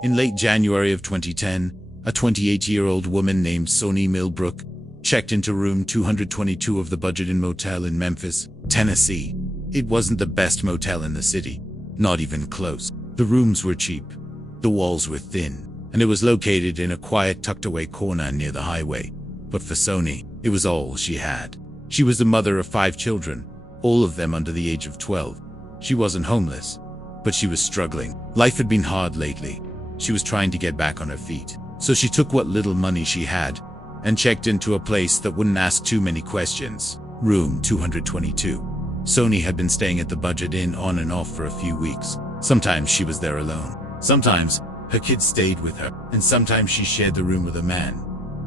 In late January of 2010, a 28-year-old woman named Sony Millbrook checked into room 222 of the Budget Inn motel in Memphis, Tennessee. It wasn't the best motel in the city, not even close. The rooms were cheap, the walls were thin, and it was located in a quiet, tucked-away corner near the highway. But for Sony, it was all she had. She was the mother of 5 children, all of them under the age of 12. She wasn't homeless, but she was struggling. Life had been hard lately. She was trying to get back on her feet. So she took what little money she had and checked into a place that wouldn't ask too many questions. Room 222. Sony had been staying at the Budget Inn on and off for a few weeks. Sometimes she was there alone. Sometimes her kids stayed with her. And sometimes she shared the room with a man,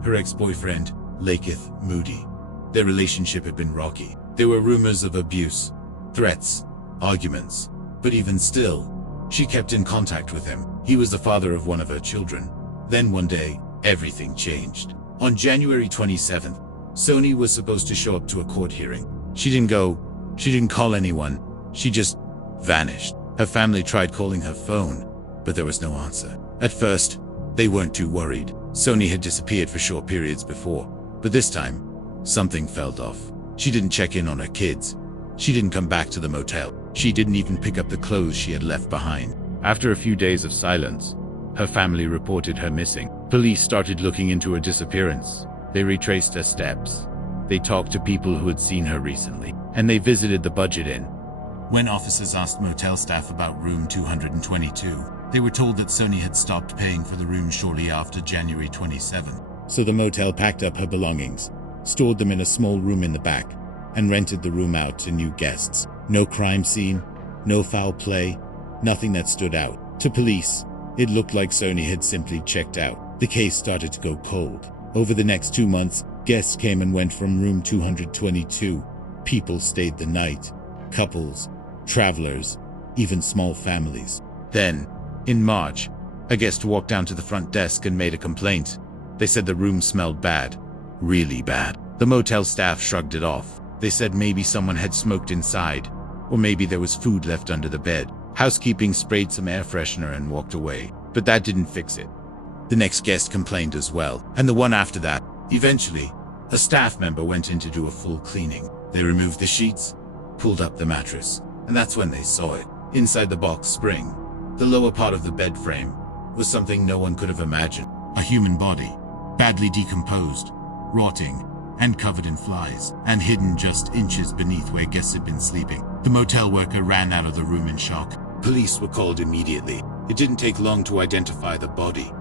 her ex-boyfriend, Laketh Moody. Their relationship had been rocky. There were rumors of abuse, threats, arguments. But even still, she kept in contact with him. He was the father of one of her children. Then one day, everything changed. On January 27th, Sony was supposed to show up to a court hearing. She didn't go. She didn't call anyone. She just vanished. Her family tried calling her phone, but there was no answer. At first, they weren't too worried. Sony had disappeared for short periods before, but this time, something felt off. She didn't check in on her kids. She didn't come back to the motel. She didn't even pick up the clothes she had left behind. After a few days of silence, her family reported her missing. Police started looking into her disappearance. They retraced her steps. They talked to people who had seen her recently, and they visited the Budget Inn. When officers asked motel staff about room 222, they were told that Sony had stopped paying for the room shortly after January 27. So the motel packed up her belongings, stored them in a small room in the back, and rented the room out to new guests. No crime scene, no foul play, nothing that stood out. To police, it looked like Sony had simply checked out. The case started to go cold. Over the next 2 months, guests came and went from room 222. People stayed the night. Couples, travelers, even small families. Then, in March, a guest walked down to the front desk and made a complaint. They said the room smelled bad. Really bad. The motel staff shrugged it off. They said maybe someone had smoked inside, or maybe there was food left under the bed. Housekeeping sprayed some air freshener and walked away, but that didn't fix it. The next guest complained as well, and the one after that. Eventually, a staff member went in to do a full cleaning. They removed the sheets, pulled up the mattress, and that's when they saw it. Inside the box spring, the lower part of the bed frame, was something no one could have imagined. A human body, badly decomposed, rotting, and covered in flies, and hidden just inches beneath where guests had been sleeping. The motel worker ran out of the room in shock. Police were called immediately. It didn't take long to identify the body.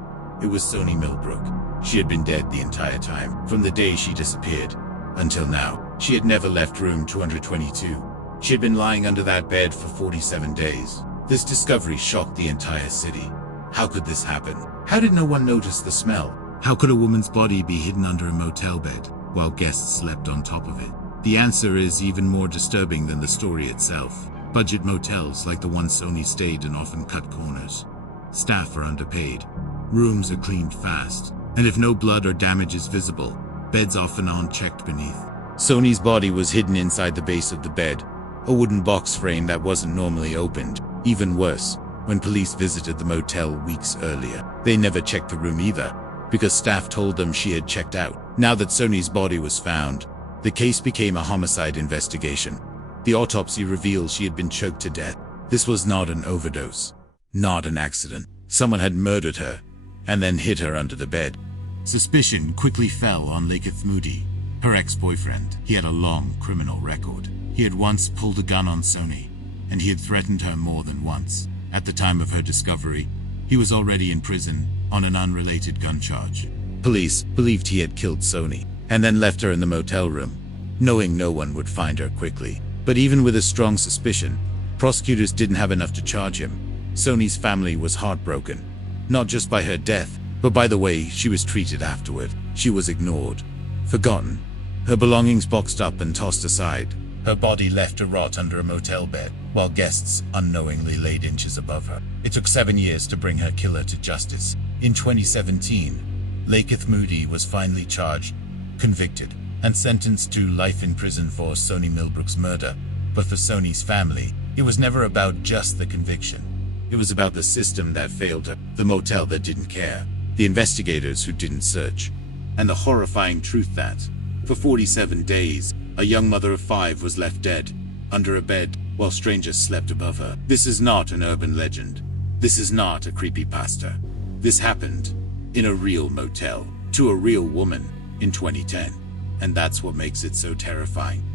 It was Sony Millbrook. She had been dead the entire time, from the day she disappeared until now. She had never left room 222. She had been lying under that bed for 47 days. This discovery shocked the entire city. How could this happen? How did no one notice the smell? How could a woman's body be hidden under a motel bed while guests slept on top of it? The answer is even more disturbing than the story itself. Budget motels like the one Sony stayed in often cut corners. Staff are underpaid. Rooms are cleaned fast. And if no blood or damage is visible, beds often aren't checked beneath. Sony's body was hidden inside the base of the bed, a wooden box frame that wasn't normally opened. Even worse, when police visited the motel weeks earlier, they never checked the room either, because staff told them she had checked out. Now that Sony's body was found, the case became a homicide investigation. The autopsy revealed she had been choked to death. This was not an overdose, not an accident. Someone had murdered her and then hid her under the bed. Suspicion quickly fell on Laketh Moody, her ex-boyfriend. He had a long criminal record. He had once pulled a gun on Sony, and he had threatened her more than once. At the time of her discovery, he was already in prison on an unrelated gun charge. Police believed he had killed Sony and then left her in the motel room, knowing no one would find her quickly. But even with a strong suspicion, prosecutors didn't have enough to charge him. Sony's family was heartbroken, not just by her death, but by the way she was treated afterward. She was ignored, forgotten, her belongings boxed up and tossed aside, her body left to rot under a motel bed, while guests unknowingly laid inches above her. It took 7 years to bring her killer to justice. In 2017, Laketh Moody was finally charged, convicted, and sentenced to life in prison for Sony Millbrook's murder. But for Sony's family, it was never about just the conviction. It was about the system that failed her, the motel that didn't care, the investigators who didn't search, and the horrifying truth that, for 47 days, a young mother of 5 was left dead, under a bed, while strangers slept above her. This is not an urban legend. This is not a creepypasta. This happened in a real motel, to a real woman, in 2010. And that's what makes it so terrifying.